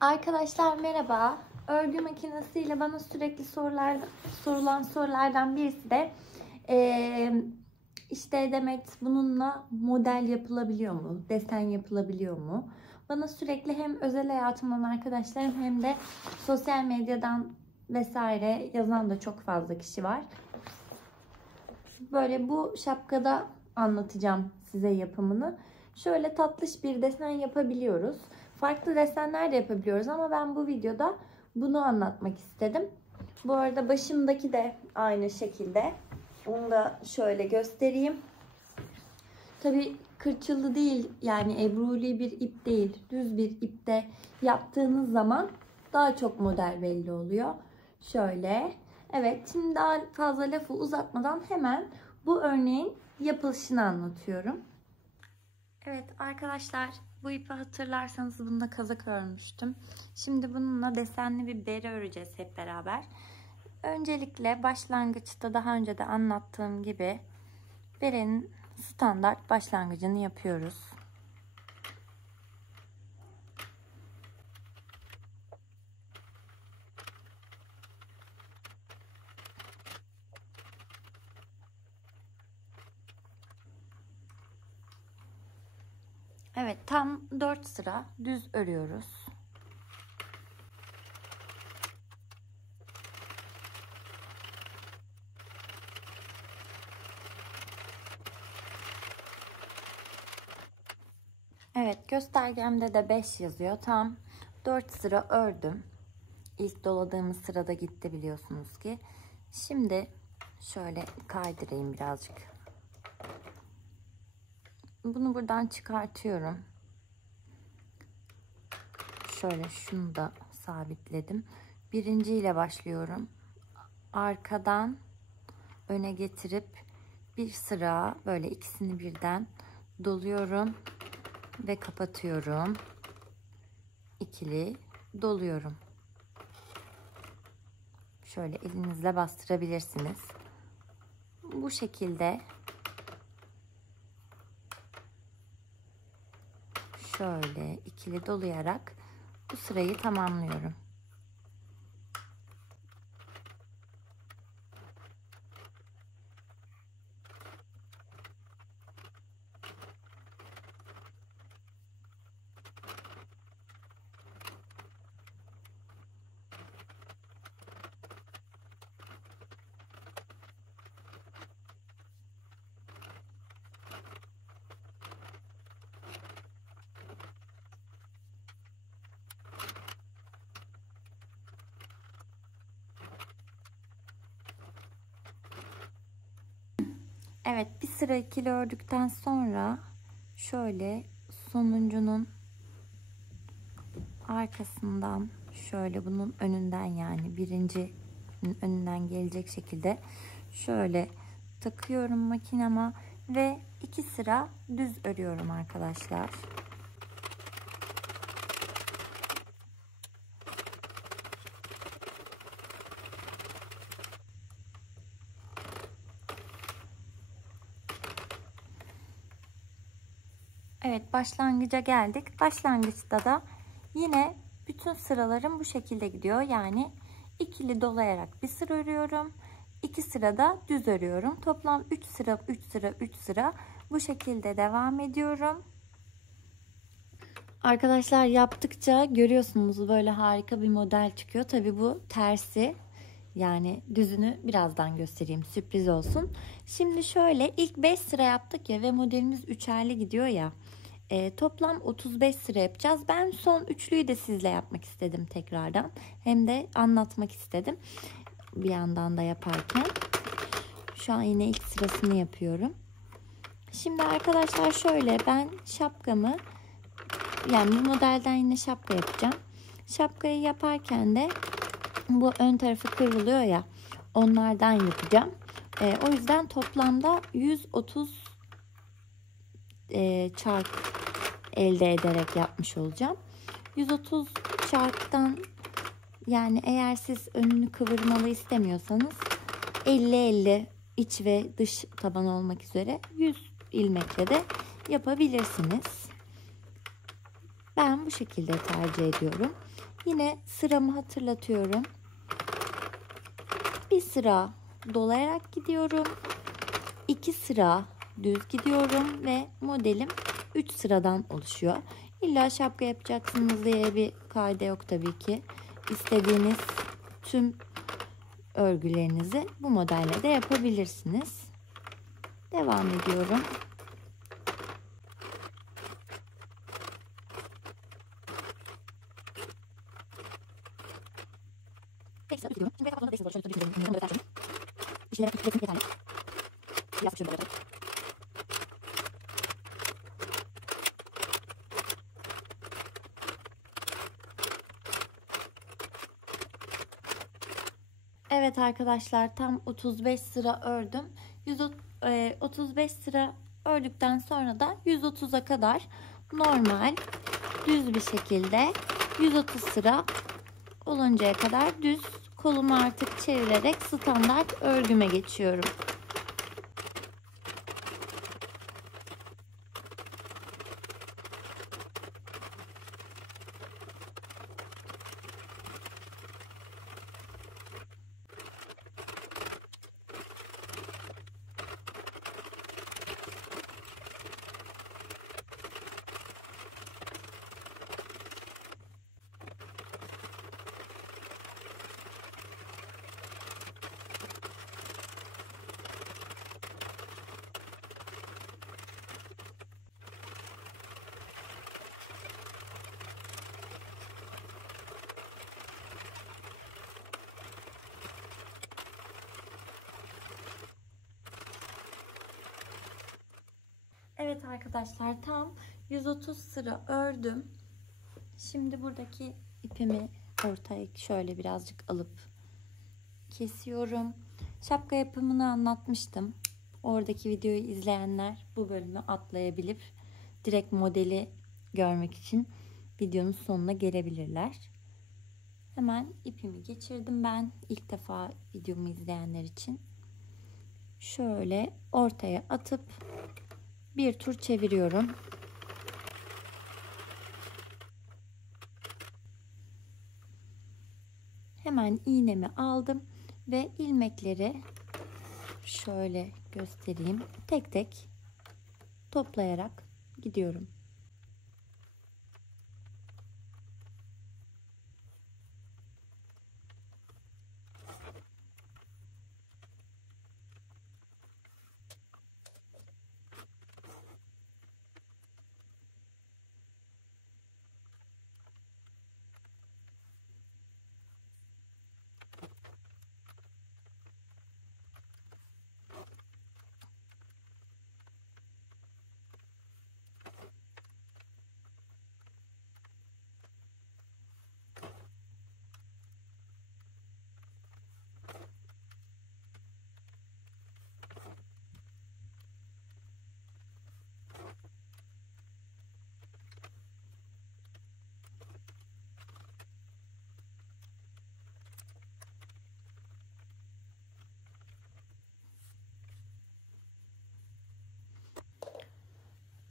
Arkadaşlar merhaba. Örgü makinesiyle bana sürekli sorulan sorulardan birisi de işte Demet, bununla model yapılabiliyor mu? Desen yapılabiliyor mu? Bana sürekli hem özel hayatımdan arkadaşlarım hem de sosyal medyadan vesaire yazan da çok fazla kişi var. Böyle bu şapkada anlatacağım size yapımını. Şöyle tatlış bir desen yapabiliyoruz. Farklı desenler de yapabiliyoruz ama ben bu videoda bunu anlatmak istedim. Bu arada başımdaki de aynı şekilde. Onu da şöyle göstereyim. Tabii kırçıllı değil, yani ebruli bir ip değil. Düz bir ipte yaptığınız zaman daha çok model belli oluyor. Şöyle. Evet, şimdi daha fazla lafı uzatmadan hemen bu örneğin yapılışını anlatıyorum. Evet arkadaşlar, bu ipi hatırlarsanız bunda kazak örmüştüm. Şimdi bununla desenli bir bere öreceğiz hep beraber. Öncelikle başlangıçta daha önce de anlattığım gibi berenin standart başlangıcını yapıyoruz. Evet, tam 4 sıra düz örüyoruz. Evet, göstergemde de 5 yazıyor. Tam 4 sıra ördüm. İlk doladığımız sırada gitti biliyorsunuz ki. Şimdi şöyle kaydırayım birazcık. Bunu buradan çıkartıyorum. Şöyle şunu da sabitledim. Birinci ile başlıyorum. Arkadan öne getirip bir sıra böyle ikisini birden doluyorum ve kapatıyorum. İkili doluyorum. Şöyle elinizle bastırabilirsiniz. Bu şekilde şöyle ikili dolayarak bu sırayı tamamlıyorum. Evet, bir sıra ikili ördükten sonra şöyle sonuncunun arkasından şöyle bunun önünden, yani birincinin önünden gelecek şekilde şöyle takıyorum makinama ve 2 sıra düz örüyorum arkadaşlar. Evet, başlangıca geldik. Başlangıçta da yine bütün sıralarım bu şekilde gidiyor. Yani ikili dolayarak bir sıra örüyorum. 2 sırada düz örüyorum. Toplam 3 sıra, 3 sıra, 3 sıra bu şekilde devam ediyorum. Arkadaşlar, yaptıkça görüyorsunuz böyle harika bir model çıkıyor. Tabii bu tersi. Yani düzünü birazdan göstereyim, sürpriz olsun. Şimdi şöyle ilk 5 sıra yaptık ya ve modelimiz üçerli gidiyor ya. Toplam 35 sıra yapacağız. Ben son üçlüyü de sizle yapmak istedim tekrardan. Hem de anlatmak istedim. Bir yandan da yaparken. Şu an yine ilk sırasını yapıyorum. Şimdi arkadaşlar şöyle ben şapkamı, yani bu modelden yine şapka yapacağım. Şapkayı yaparken de bu ön tarafı kıvrılıyor ya, onlardan yapacağım. O yüzden toplamda 130 çark elde ederek yapmış olacağım. 130 çarktan, yani eğer siz önünü kıvırmalı istemiyorsanız 50-50 iç ve dış taban olmak üzere 100 ilmekle de yapabilirsiniz. Ben bu şekilde tercih ediyorum. Yine sıramı hatırlatıyorum. Bir sıra dolayarak gidiyorum. 2 sıra düz gidiyorum ve modelim 3 sıradan oluşuyor. İlla şapka yapacaksınız diye bir kaide yok tabii ki. İstediğiniz tüm örgülerinizi bu modelle de yapabilirsiniz. Devam ediyorum. Evet arkadaşlar, tam 35 sıra ördüm. 35 sıra ördükten sonra da 130'a kadar normal düz bir şekilde 130 sıra oluncaya kadar düz, kolumu artık çevirerek standart örgüme geçiyorum. Evet arkadaşlar, tam 130 sıra ördüm. Şimdi buradaki ipimi ortaya şöyle birazcık alıp kesiyorum. Şapka yapımını anlatmıştım. Oradaki videoyu izleyenler bu bölümü atlayabilip direkt modeli görmek için videonun sonuna gelebilirler. Hemen ipimi geçirdim ben ilk defa videomu izleyenler için. Şöyle ortaya atıp bir tur çeviriyorum. Hemen iğnemi aldım ve ilmekleri şöyle göstereyim. Tek tek toplayarak gidiyorum.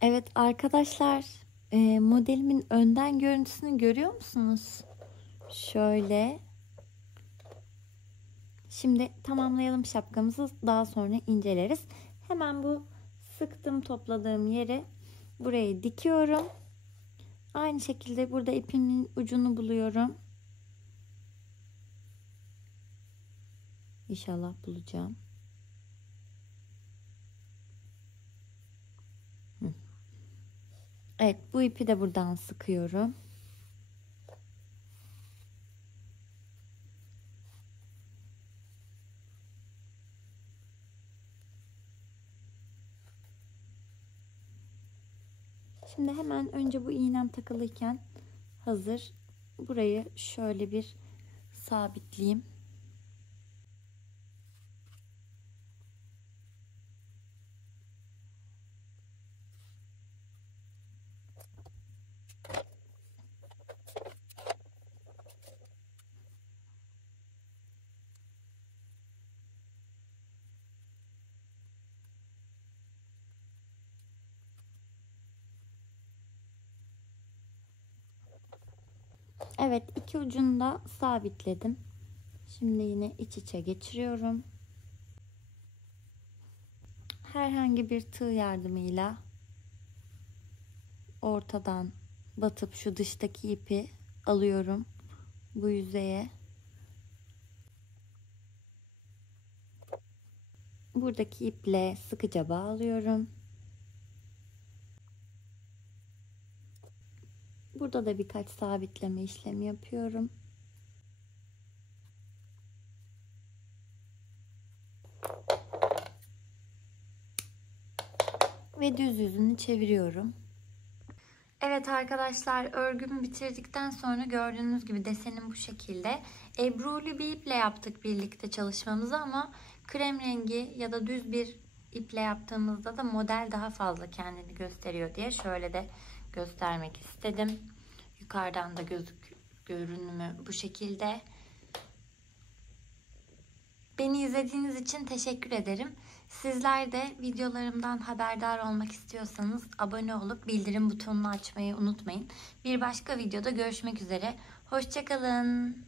Evet arkadaşlar, modelimin önden görüntüsünü görüyor musunuz? Şöyle. Şimdi tamamlayalım şapkamızı, daha sonra inceleriz. Hemen bu sıktım topladığım yeri buraya dikiyorum. Aynı şekilde burada ipimin ucunu buluyorum. İnşallah bulacağım. Evet, bu ipi de buradan sıkıyorum. Şimdi hemen önce bu iğnem takılıyken hazır burayı şöyle bir sabitleyeyim. Evet, iki ucunu da sabitledim. Şimdi yine iç içe geçiriyorum. Herhangi bir tığ yardımıyla ortadan batıp şu dıştaki ipi alıyorum bu yüzeye. Buradaki iple sıkıca bağlıyorum. Burada da birkaç sabitleme işlemi yapıyorum. Ve düz yüzünü çeviriyorum. Evet arkadaşlar, örgümü bitirdikten sonra gördüğünüz gibi desenim bu şekilde. Ebruli bir iple yaptık birlikte çalışmamızı ama krem rengi ya da düz bir iple yaptığımızda da model daha fazla kendini gösteriyor diye şöyle de göstermek istedim. Yukarıdan da görünümü bu şekilde. Beni izlediğiniz için teşekkür ederim. Sizler de videolarımdan haberdar olmak istiyorsanız abone olup bildirim butonunu açmayı unutmayın. Bir başka videoda görüşmek üzere. Hoşça kalın.